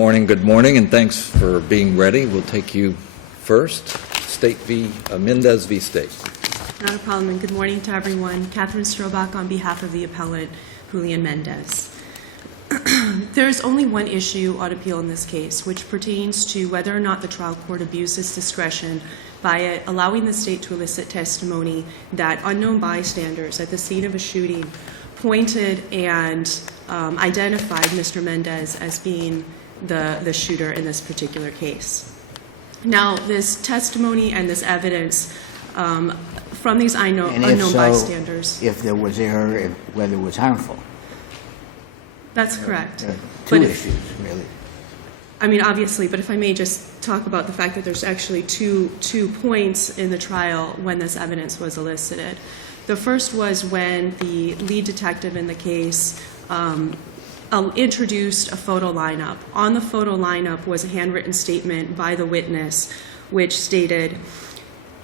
Good morning, and thanks for being ready. We'll take you first. State v. Mendez v. State. Not a problem, and good morning to everyone. Catherine Strobach on behalf of the appellate, Julian Mendez. There is only one issue on appeal in this case, which pertains to whether or not the trial court abused its discretion by allowing the state to elicit testimony that unknown bystanders at the scene of a shooting pointed and identified Mr. Mendez as being the shooter in this particular case. Now, this testimony and this evidence from these unknown bystanders. If there was error, whether it was harmful. That's correct. Two issues, really. I mean, obviously, but if I may just talk about the fact that there's actually two points in the trial when this evidence was elicited. The first was when the lead detective in the case introduced a photo lineup. On the photo lineup was a handwritten statement by the witness, which stated,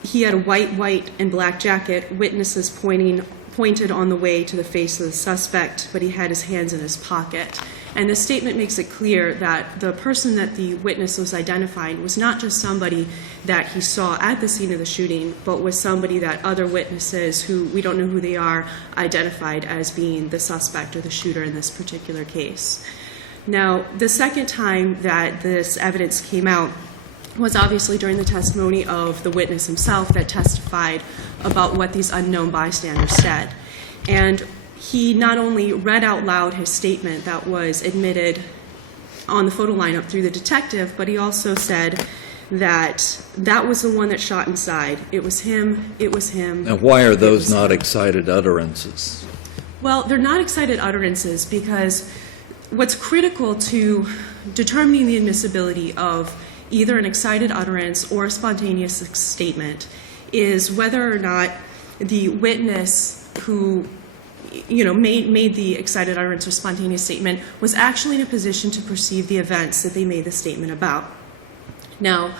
he had a white, and black jacket, witnesses pointed on the way to the face of the suspect, but he had his hands in his pocket. And the statement makes it clear that the person that the witness was identifying was not just somebody that he saw at the scene of the shooting, but was somebody that other witnesses, who we don't know who they are, identified as being the suspect or the shooter in this particular case. Now, the second time that this evidence came out was obviously during the testimony of the witness himself that testified about what these unknown bystanders said. And he not only read out loud his statement that was admitted on the photo lineup through the detective, but he also said that that was the one that shot inside. It was him, it was him. Now, why are those not excited utterances? Well, they're not excited utterances because what's critical to determining the admissibility of either an excited utterance or a spontaneous statement is whether or not the witness who made the excited utterance or spontaneous statement was actually in a position to perceive the events that they made the statement about. Now,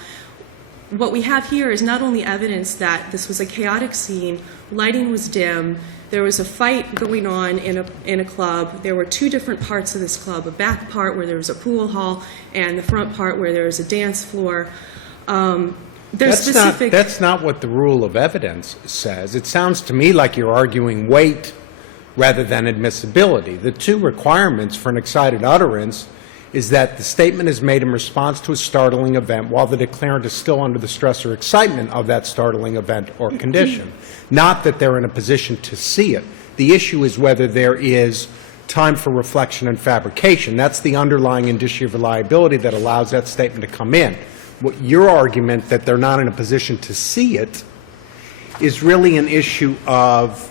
what we have here is not only evidence that this was a chaotic scene, lighting was dim, there was a fight going on in a club. There were two different parts of this club, a back part where there was a pool hall and the front part where there was a dance floor. That's not what the rule of evidence says. It sounds to me like you're arguing weight rather than admissibility. The two requirements for an excited utterance is that the statement is made in response to a startling event while the declarant is still under the stress or excitement of that startling event or condition, not that they're in a position to see it. The issue is whether there is time for reflection and fabrication. That's the underlying indicia of reliability that allows that statement to come in. What your argument that they're not in a position to see it is really an issue of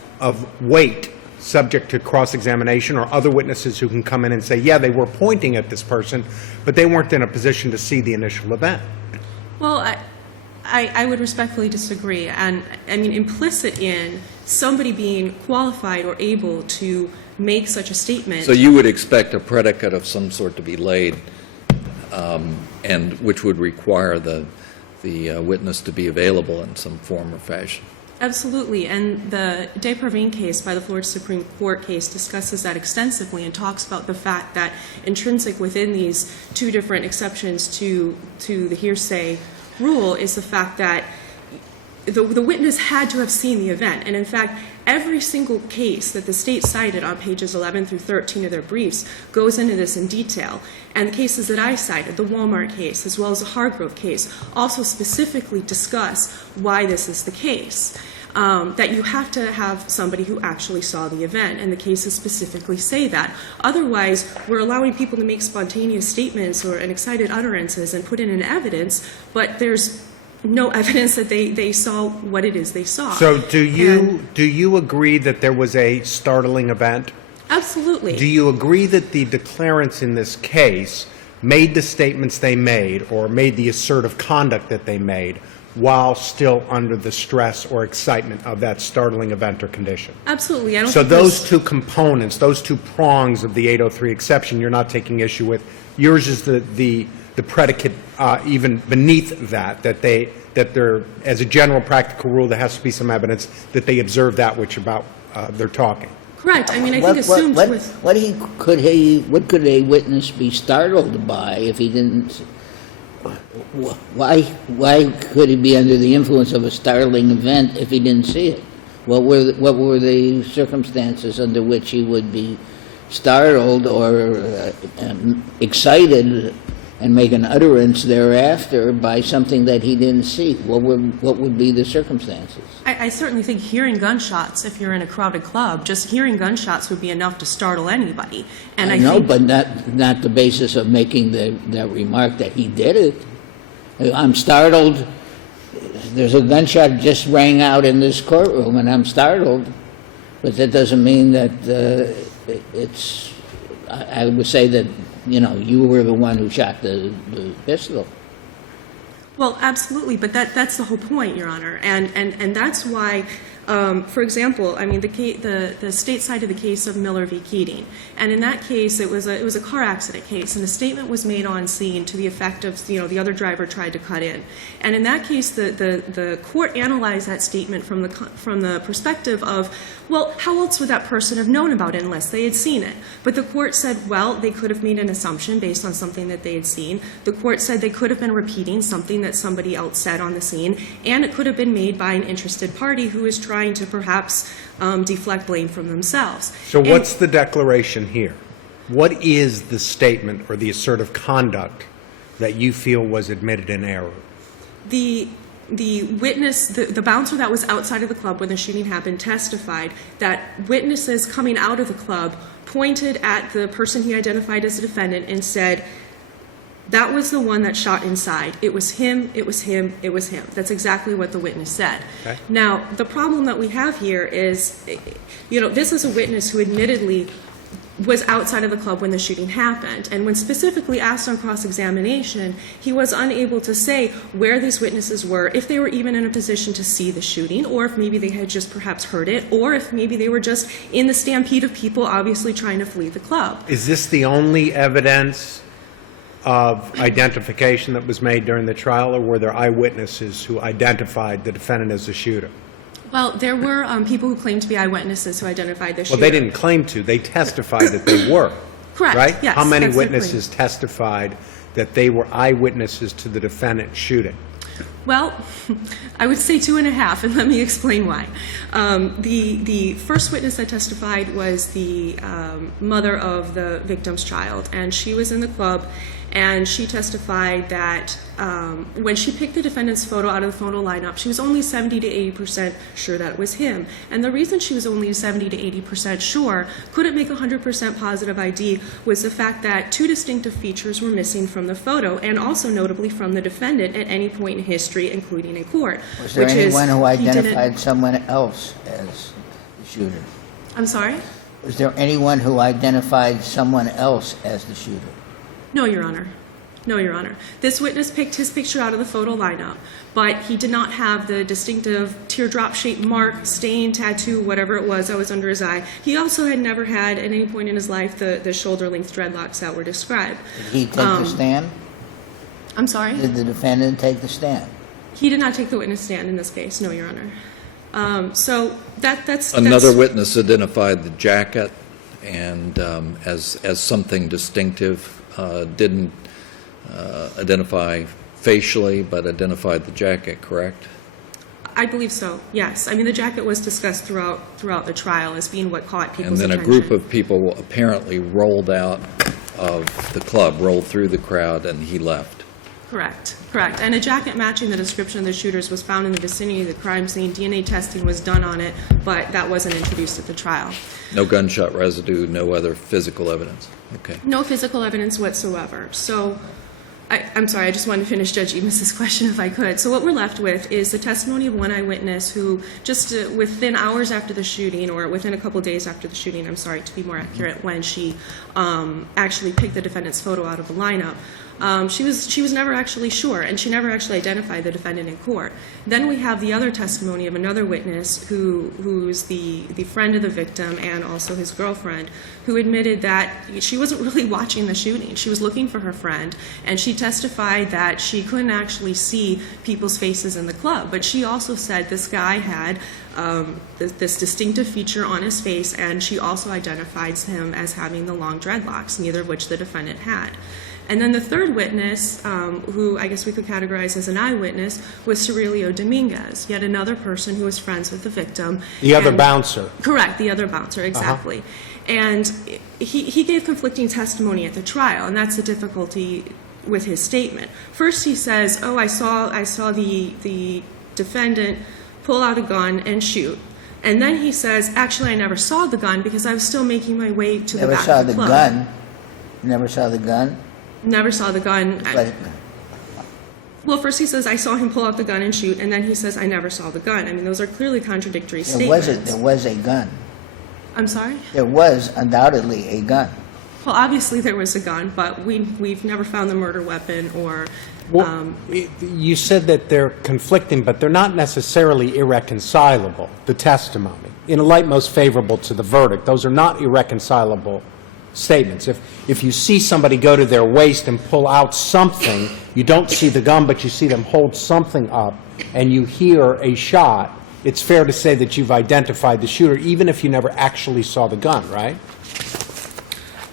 weight, subject to cross-examination or other witnesses who can come in and say, yeah, they were pointing at this person, but they weren't in a position to see the initial event. Well, I would respectfully disagree. And I mean, implicit in somebody being qualified or able to make such a statement. So you would expect a predicate of some sort to be laid, and which would require the witness to be available in some form or fashion. Absolutely, and the De Pervine case by the Florida Supreme Court case discusses that extensively and talks about the fact that intrinsic within these two different exceptions to the hearsay rule is the fact that the witness had to have seen the event. And in fact, every single case that the state cited on pages 11 through 13 of their briefs goes into this in detail. And the cases that I cited, the Walmart case as well as the Hargrove case, also specifically discuss why this is the case. That you have to have somebody who actually saw the event, and the cases specifically say that. Otherwise, we're allowing people to make spontaneous statements or excited utterances and put in an evidence, but there's no evidence that they saw what it is they saw. So do you agree that there was a startling event? Absolutely. Do you agree that the declarants in this case made the statements they made or made the assertive conduct that they made while still under the stress or excitement of that startling event or condition? Absolutely. So those two components, those two prongs of the 803 exception, you're not taking issue with. Yours is the predicate even beneath that there, as a general practical rule, there has to be some evidence that they observed that which about they're talking. Correct. I mean, I think assumed with... What could a witness be startled by if he didn't? Why could he be under the influence of a startling event if he didn't see it? What were the circumstances under which he would be startled or excited and make an utterance thereafter by something that he didn't see? What would be the circumstances? I certainly think hearing gunshots, if you're in a crowded club, just hearing gunshots would be enough to startle anybody. And I know, think, but not the basis of making that remark that he did it. I'm startled. There's a gunshot just rang out in this courtroom, and I'm startled. But that doesn't mean that it's. I would say that you were the one who shot the pistol. well, absolutely, but that's the whole point, Your Honor, and that's why. For example, I mean, the state cited the case of Miller v. Keating, and in that case, it was a car accident case, and a statement was made on scene to the effect of, the other driver tried to cut in, and in that case, the court analyzed that statement from the perspective of, well, how else would that person have known about it unless they had seen it? But the court said, well, they could have made an assumption based on something that they had seen. The court said they could have been repeating something that somebody else said on the scene, and it could have been made by an interested party who is trying to perhaps deflect blame from themselves. So what's the declaration here? What is the statement or the assertive conduct that you feel was admitted in error? The witness, the bouncer that was outside of the club when the shooting happened, testified that witnesses coming out of the club pointed at the person he identified as a defendant and said, that was the one that shot inside. It was him, it was him, it was him. That's exactly what the witness said. Okay. Now, the problem that we have here is, this is a witness who admittedly was outside of the club when the shooting happened. And when specifically asked on cross-examination, he was unable to say where these witnesses were, if they were even in a position to see the shooting, or if maybe they had just perhaps heard it, or if maybe they were just in the stampede of people obviously trying to flee the club. Is this the only evidence of identification that was made during the trial, or were there eyewitnesses who identified the defendant as the shooter? Well, there were people who claimed to be eyewitnesses who identified the shooter. Well, they didn't claim to. They testified that they were. Correct. Right? Yes, how many that's witnesses testified that they were eyewitnesses to the defendant shooting? Well, I would say 2.5, and let me explain why. The first witness that testified was the mother of the victim's child, and she was in the club, and she testified that when she picked the defendant's photo out of the photo lineup, she was only 70 to 80% sure that it was him. And the reason she was only 70 to 80% sure, couldn't make 100% positive ID, was the fact that 2 distinctive features were missing from the photo, and also notably from the defendant at any point in history, including in court. Was there anyone who identified someone else as the shooter? I'm sorry? Was there anyone who identified someone else as the shooter? No, Your Honor. No, Your Honor. This witness picked his picture out of the photo lineup, but he did not have the distinctive teardrop-shaped mark, stain, tattoo, whatever it was that was under his eye. He also had never had, at any point in his life, the shoulder-length dreadlocks that were described. Did he take the stand? I'm sorry? Did the defendant take the stand? He did not take the witness stand in this case, no, Your Honor. So that's... Another witness identified the jacket and as something distinctive, didn't identify facially, but identified the jacket, correct? I believe so, yes. I mean, the jacket was discussed throughout the trial as being what caught people's attention. And then a group of people apparently rolled out of the club, rolled through the crowd, and he left. Correct, correct. And a jacket matching the description of the shooters was found in the vicinity of the crime scene. DNA testing was done on it, but that wasn't introduced at the trial. No gunshot residue, no other physical evidence. Okay. No physical evidence whatsoever. So, I'm sorry, I just wanted to finish Judge Enos's question if I could. So what we're left with is the testimony of one eyewitness who just within hours after the shooting, or within a couple days after the shooting, I'm sorry, to be more accurate, when she actually picked the defendant's photo out of the lineup, she was never actually sure, and she never actually identified the defendant in court. Then we have the other testimony of another witness who's the friend of the victim and also his girlfriend, who admitted that she wasn't really watching the shooting. She was looking for her friend, and she testified that she couldn't actually see people's faces in the club. But she also said this guy had this distinctive feature on his face, and she also identifies him as having the long dreadlocks, neither of which the defendant had. And then the third witness, who I guess we could categorize as an eyewitness, was Cirilio Dominguez, yet another person who was friends with the victim. The other And- bouncer. Correct, the other bouncer, exactly. And he gave conflicting testimony at the trial, and that's the difficulty with his statement. First he says, oh, I saw the defendant pull out a gun and shoot. And then he says, actually, I never saw the gun because I was still making my way to the Never back saw of the the club. gun. Never saw the gun. Never saw the gun. But Well, first he says, I saw him pull out the gun and shoot, and then he says, I never saw the gun. I mean, those are clearly contradictory statements. there was a gun. I'm sorry? There was undoubtedly a gun. Well, obviously there was a gun, but we've never found the murder weapon or... Well, you said that they're conflicting, but they're not necessarily irreconcilable, the testimony. In a light most favorable to the verdict, those are not irreconcilable statements. If you see somebody go to their waist and pull out something, you don't see the gun, but you see them hold something up, and you hear a shot, it's fair to say that you've identified the shooter, even if you never actually saw the gun, right?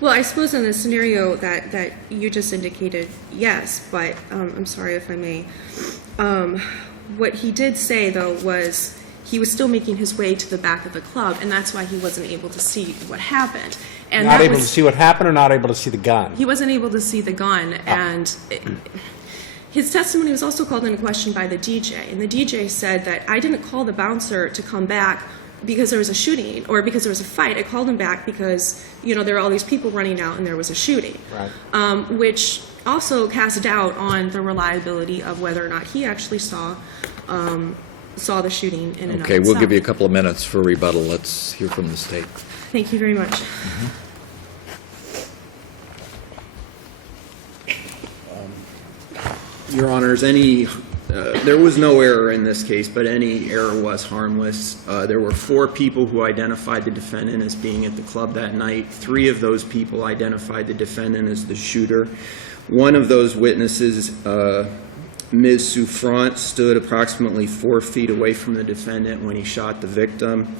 Well, I suppose in the scenario that you just indicated, yes, but I'm sorry if I may. What he did say, though, was he was still making his way to the back of the club, and that's why he wasn't able to see what happened. And Not that able was, to see what happened or not able to see the gun? He wasn't able to see the gun, and his testimony was also called into question by the DJ, and the DJ said that I didn't call the bouncer to come back because there was a shooting or because there was a fight. I called him back because, you know, there were all these people running out and there was a shooting, Right. Which also cast doubt on the reliability of whether or not he actually saw the shooting in and of Okay, we'll itself. give you a couple of minutes for rebuttal. Let's hear from the state. Thank you very much. Your Honors, there was no error in this case, but any error was harmless. There were 4 people who identified the defendant as being at the club that night. 3 of those people identified the defendant as the shooter. One of those witnesses, Ms. Souffrant, stood approximately 4 feet away from the defendant when he shot the victim.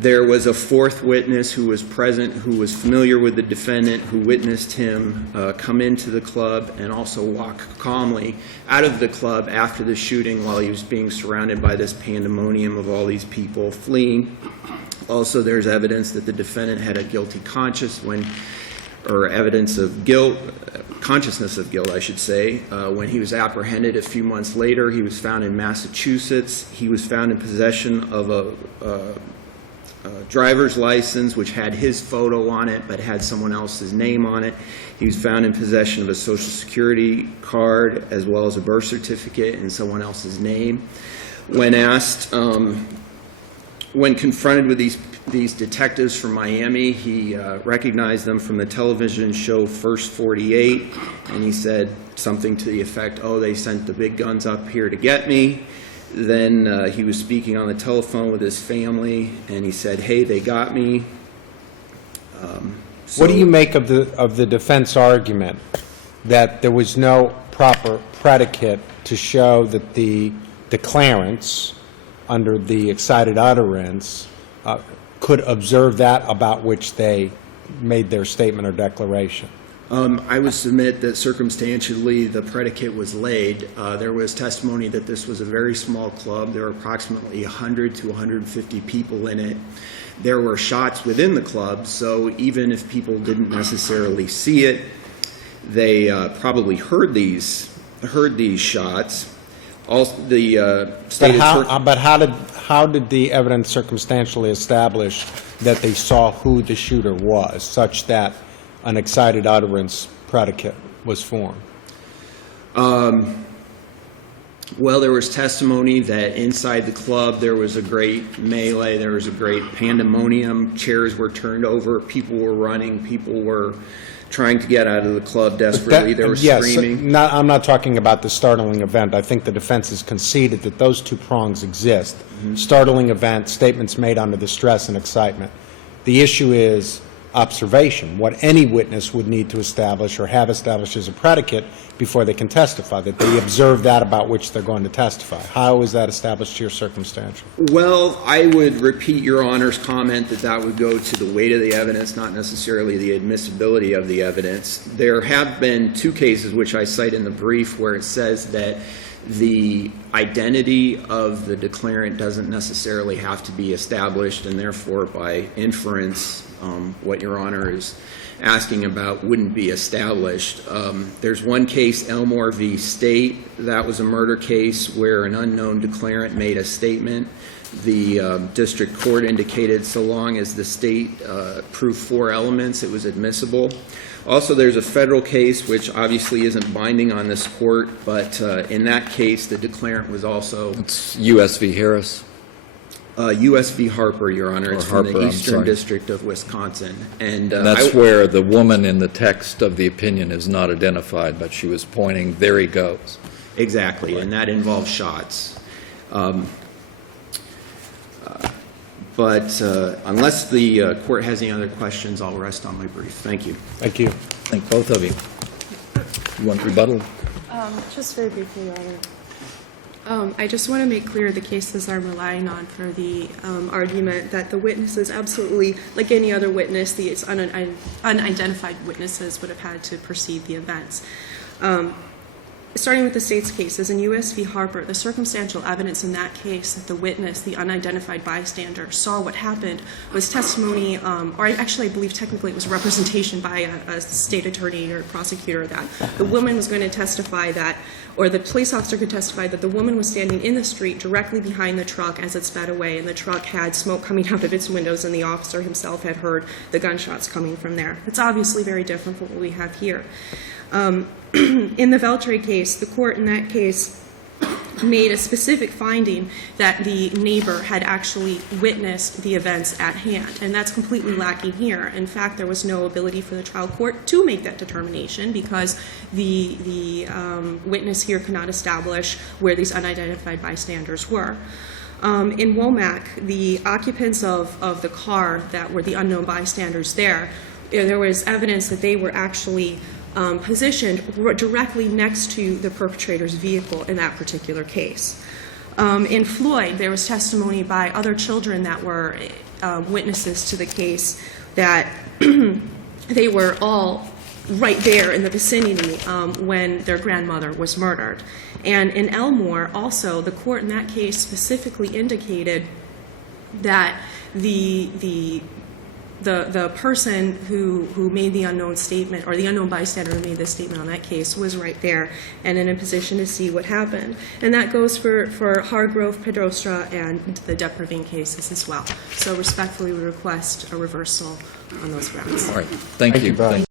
There was a 4th witness who was present, who was familiar with the defendant, who witnessed him come into the club and also walk calmly out of the club after the shooting while he was being surrounded by this pandemonium of all these people fleeing. Also, there's evidence that the defendant had a guilty conscience or evidence of guilt, consciousness of guilt, I should say. When he was apprehended a few months later, he was found in Massachusetts. He was found in possession of a driver's license which had his photo on it but had someone else's name on it. He was found in possession of a Social Security card as well as a birth certificate in someone else's name. When asked, when confronted with these detectives from Miami, he recognized them from the television show First 48, and he said something to the effect, oh, they sent the big guns up here to get me. Then he was speaking on the telephone with his family, and he said, hey, they got me. What do you make of the defense argument that there was no proper predicate to show that the declarants under the excited utterance could observe that about which they made their statement or declaration? I would submit that circumstantially the predicate was laid. There was testimony that this was a very small club. There were approximately 100 to 150 people in it. There were shots within the club, so even if people didn't necessarily see it, they probably heard these shots. Also, the stated But how did the evidence circumstantially establish that they saw who the shooter was, such that an excited utterance predicate was formed? Well, there was testimony that inside the club there was a great melee, there was a great pandemonium, chairs were turned over, people were running, people were trying to get out of the club desperately, there was screaming. Yes, I'm not talking about the startling event. I think the defense has conceded that those 2 prongs exist. Startling event, statements made under the stress and excitement. The issue is observation, what any witness would need to establish or have established as a predicate before they can testify, that they observe that about which they're going to testify. How is that established here circumstantial? Well, I would repeat Your Honor's comment that that would go to the weight of the evidence, not necessarily the admissibility of the evidence. There have been 2 cases which I cite in the brief where it says that the identity of the declarant doesn't necessarily have to be established, and therefore, by inference, what Your Honor is asking about wouldn't be established. There's one case, Elmore v. State. That was a murder case where an unknown declarant made a statement. The district court indicated so long as the state proved 4 elements, it was admissible. Also, there's a federal case which obviously isn't binding on this court, but in that case, the declarant was also It's U.S. v. Harris. U.S. v. Harper, Your Honor. It's from Harper, the I'm Eastern sorry. District of Wisconsin. And That's where the woman in the text of the opinion is not identified, but she was pointing, there he goes. Exactly, and that involves shots. But unless the court has any other questions, I'll rest on my brief. Thank you. Thank you. Thank both of you. You want rebuttal? Just very briefly, Your Honor. I just want to make clear the cases I'm relying on for the argument that the witnesses absolutely, like any other witness, these unidentified witnesses would have had to perceive the events. Starting with the state's cases, in U.S. v. Harper, the circumstantial evidence in that case that the witness, the unidentified bystander, saw what happened was testimony, or actually I believe technically it was representation by a state attorney or prosecutor that the woman was going to testify that, or the police officer could testify that the woman was standing in the street directly behind the truck as it sped away, and the truck had smoke coming out of its windows, and the officer himself had heard the gunshots coming from there. It's obviously very different from what we have here. In the Veltri case, the court in that case made a specific finding that the neighbor had actually witnessed the events at hand, and that's completely lacking here. In fact, there was no ability for the trial court to make that determination because the witness here could not establish where these unidentified bystanders were. In Womack, the occupants of the car that were the unknown bystanders there was evidence that they were actually positioned directly next to the perpetrator's vehicle in that particular case. In Floyd, there was testimony by other children that were witnesses to the case that they were all right there in the vicinity when their grandmother was murdered. And in Elmore, also, the court in that case specifically indicated that the person who made the unknown statement, or the unknown bystander who made this statement on that case, was right there and in a position to see what happened. And that goes for Hargrove, Pedrostra, and the Depravine cases as well. So respectfully, we request a reversal on those grounds. All right. Thank you. Brian.